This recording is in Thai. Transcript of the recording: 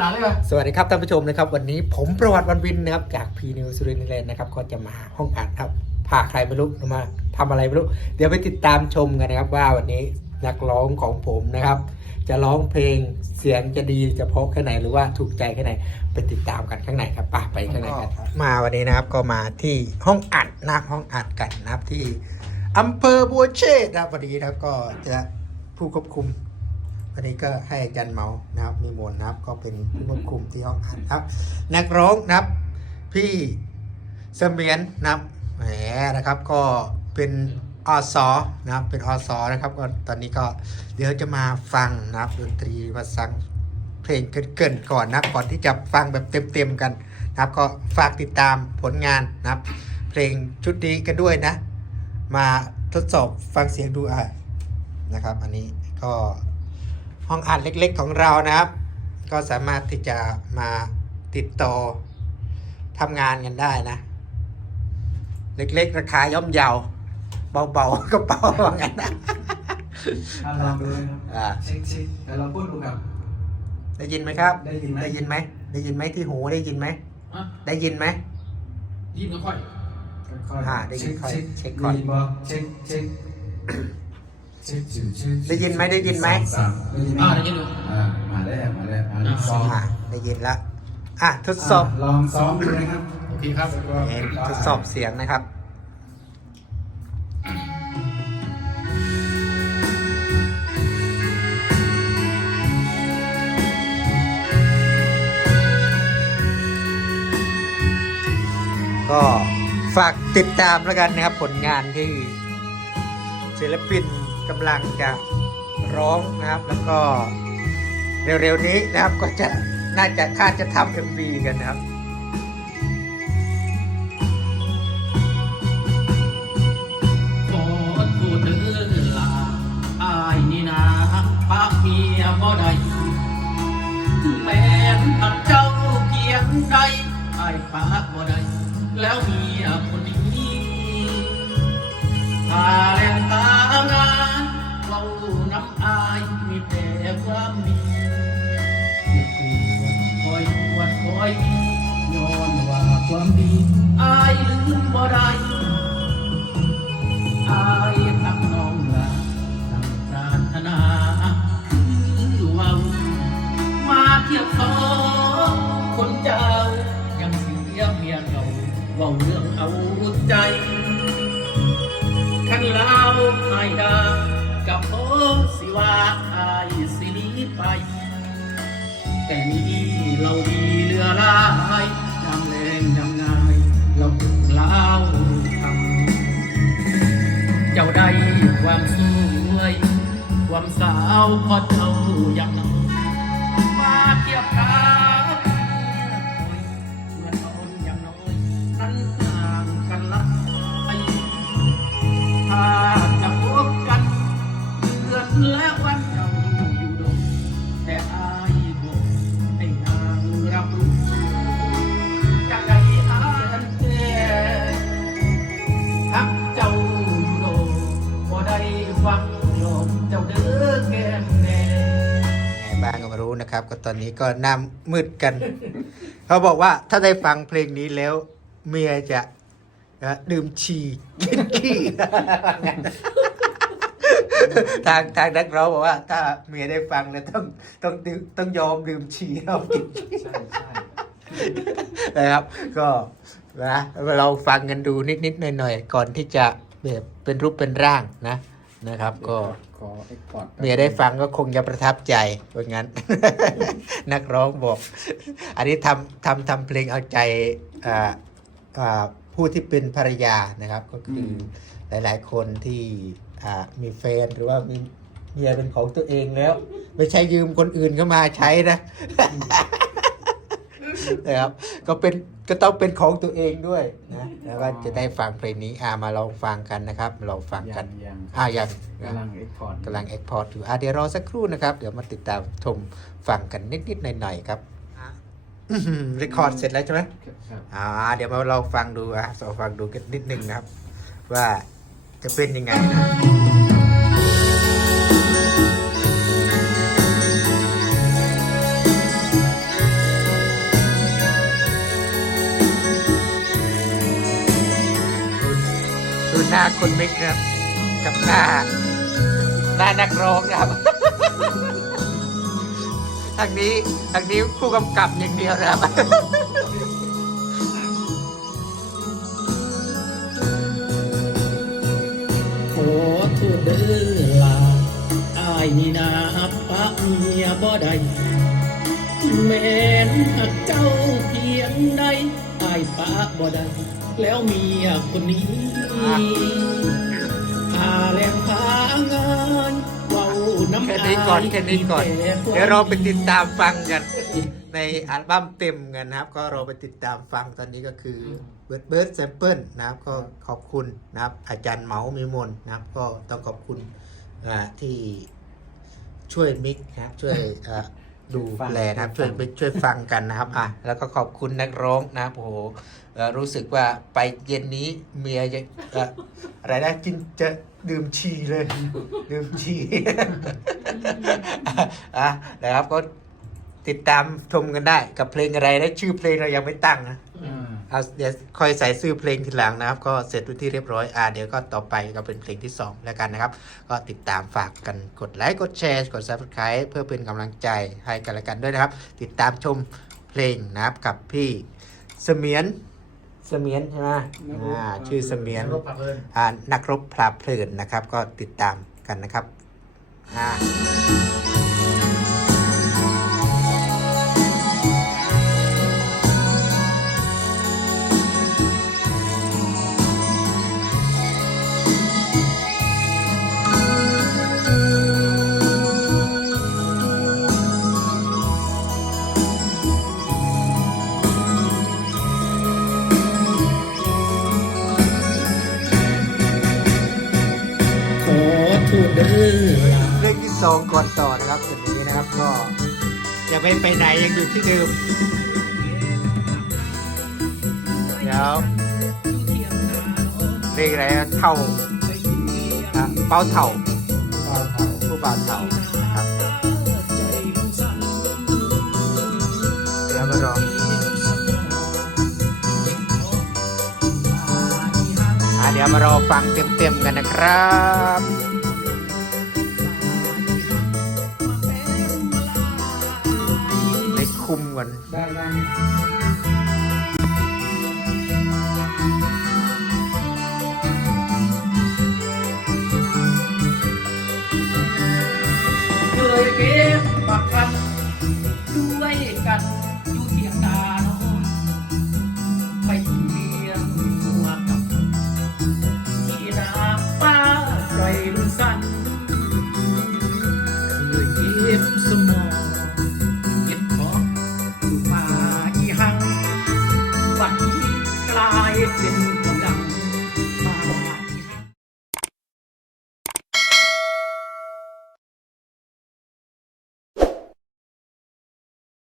นานเลยป่ะสวัสดีครับท่านผู้ชมนะครับ วันนี้ผมประวัติวันวินนะครับจากพีนิวสุรินทร์แลนด์นะครับก็จะมาห้องอัดครับพาใครไม่รู้มาทำอะไรไม่รู้ เดี๋ยวไปติดตามชมกันนะครับ ว่าวันนี้นักร้องของผมนะครับ จะร้องเพลงเสียงจะดีจะเพราะแค่ไหนหรือว่าถูกใจแค่ไหนไปติดตามกันข้างในครับป่าไปข้างในกันมาวันนี้นะครับก็มาที่ห้องอัดนะครับห้องอัดกันนะครับที่อำเภอบัวเชษฐ์นะครับวันนี้นะครับก็จะผู้ควบคุม วันนี้ก็ให้อาจันเมานะครับ มีมนนะครับ ก็เป็นผู้ควบคุมที่ห้องอัดครับ นักร้องนะครับ พี่เสมียนนะครับแหมนะครับ ก็เป็นอสอนะครับ เป็นอสอนะครับ ก็ตอนนี้ก็เดี๋ยวจะมาฟังนะครับดนตรีมาสังเพลงเกินก่อนนะก่อนที่จะฟังแบบเต็มๆกันนะครับ ก็ฝากติดตามผลงานนะครับ เพลงชุดนี้กันด้วยนะ มาทดสอบฟังเสียงดูอะนะครับ อันนี้ก็ ห้องอัดเล็กๆของเรานะครับ ก็สามารถที่จะมาติดต่อทำงานกันได้นะ เล็กๆ ราคาย่อมเยาเบาๆก็เบาว่างั้นนะอะลองดูนะครับอ่าเช็คเช็คเดี๋ยวเราพูดดูครับ ได้ยินไหมครับ ได้ยินไหมได้ยินไหมได้ยินไหมที่หูได้ยินไหมอะได้ยินไหม ยินก็ค่อย ค่อยๆอ่าได้ยินค่อยเช็คเช็เช็คคก่อน ได้ยินบ่เช็คเช็ค ได้ยินไหมได้ยินไหมสามได้ยินไหมอ่าได้ยินอยู่อ่ามาแล้วมาแล้วมาแล้วสองอ่าได้ยินแล้วอะทดสอบะลองซ้อมดูนะครับโอเคครับเห็นทดสอบเสียงนะครับก็ฝากติดตามแล้วกันนะครับผลงานที่ศิลปิน กำลังจะร้องนะครับ แล้วก็เร็วๆนี้นะครับก็จะน่าจะคาดจะทำเอ็มวีกันนะครับขอโทษเด้อลาอายนี่นาปากมีบ่ได้แม้นผัดเจ้าเพียงใดอายปากบ่ได้แล้วมีคนนี้ตา ความดีอายลืมบ่ได้อายทักน้องลาทำปรารถนาคือเว่ามาเทียบสองคนเจ้า ยังเสียเมียเก่าเว่าเรื่องเอาใจขันลาวไายดากับโอสิว่าอายสินีไป แต่มีเรา ความสาวก็เท่าอย่างน้องมาเทียบกันางก็ม่รู้นะครับ ก็ตอนนี้ก็หน้ามืดกัน เขาบอกว่าถ้าได้ฟังเพลงนี้แล้ว เมียจะดื่มฉี่กินขี้ทางทางนักร้องบอกว่า ถ้าเมียได้ฟังแล้วต้องต้องต้องยอมดื่มฉี่เรากินขี้นะครับ ก็นะเราฟังกันดูนิดนิดหน่อยหน่อยๆก่อนที่จะแบบเป็นรูปเป็นร่างนะนะครับ ก็ อเอ็กพอร์ตเมียได้ฟังก็คงจะประทับใจว่างั้น นักร้องบอก อันนี้ทำทำทำเพลงเอาใจอ่าอ่าผู้ที่เป็นภรรยานะครับ ก็คืออหลาย ๆ คนที่อ่ามีแฟนหรือว่ามีเมียเป็นของตัวเองแล้ว ไม่ใช่ยืมคนอื่นเข้ามาใช้นะนะครับ ก็เป็นก็ต้องเป็นของตัวเองด้วยนะแล้วก็จะได้ฟังเพลงนี้อ่ามาลองฟังกันนะครับลองฟังกันยังอ่าอย่างกำลังเอ็กพอร์ตกำลังเอ็กพอร์ตอยู่อะเดี๋ยวรอสักครู่นะครับเดี๋ยวมาติดตามชมฟังกันนิดๆหน่อยๆครับรีคอร์ดเสร็จแล้วใช่ไหม ครับ อ่าเดี๋ยวมาเราฟังดูอะลองฟังดูกันนิดนึงนะครับ ว่าจะเป็นยังไงนะ น้าคนมิกครับ กับหน้า หน้านักร้องนะครับทางนี้ทางนี้ผู้กำกับอย่างเดียวนะครับขอโทษเด้อลาอายนี่นาปะเมียบ่ได้แม่นหักเจ้าเพียงใดอายปะบ่ได้ แล้วเมียคนนี้พาแลงพางานเว้าน้ำแค่นี้ก่อนแค่นี้ก่อน เดี๋ยวเราไปติดตามฟังกัน ในอัลบั้มเต็มกันนะครับ ก็เราไปติดตามฟังตอนนี้ก็คือเบิร์ดเบิร์ดแซมเปิลนะครับ ก็ขอบคุณนะครับ อาจารย์เหมามีมนนะครับ ก็ต้องขอบคุณอ่าที่ช่วยมิกนะครับช่วยอ่า ดูแลนะครับช่วยช่วยฟังกันนะครับอะแล้วก็ขอบคุณนักร้องนะครับโอ้โหเอ่อรู้สึกว่าไปเย็นนี้เมียจะเอ่ออะไรนะกินจะดื่มชีเลยดื่มชีอะนะครับก็ติดตามชมกันได้กับเพลงอะไรและชื่อเพลงเรายังไม่ตั้งนะ เอาเดี๋ยวคอยใส่ชื่อเพลงทีหลังนะครับ ก็เสร็จเป็นที่เรียบร้อยอะเดี๋ยวก็ต่อไปก็เป็นเพลงที่ 2 แล้วกันนะครับ ก็ติดตามฝากกันกดไลค์กดแชร์กด subscribe เพื่อเป็นกำลังใจให้กันและกันด้วยนะครับ ติดตามชมเพลงนะครับกับพี่เสมียนเสมียนใช่ไหมอ่าชื่อเสมียนอ่านักรบพลาเพลินนะครับ ก็ติดตามกันนะครับอ่า สองก่อนต่อนะครับจุดนี้นะครับก็จะไม่ไปไหนยังอยู่ที่เดิมเดี๋ยวเลขอะไรนะเท่าเป้าเท่าผู้บาวเท่านะครับเดี๋ยวมารอเดี๋ยวมารอฟังเต็มๆกันนะครับ คุมก่อนได้ได้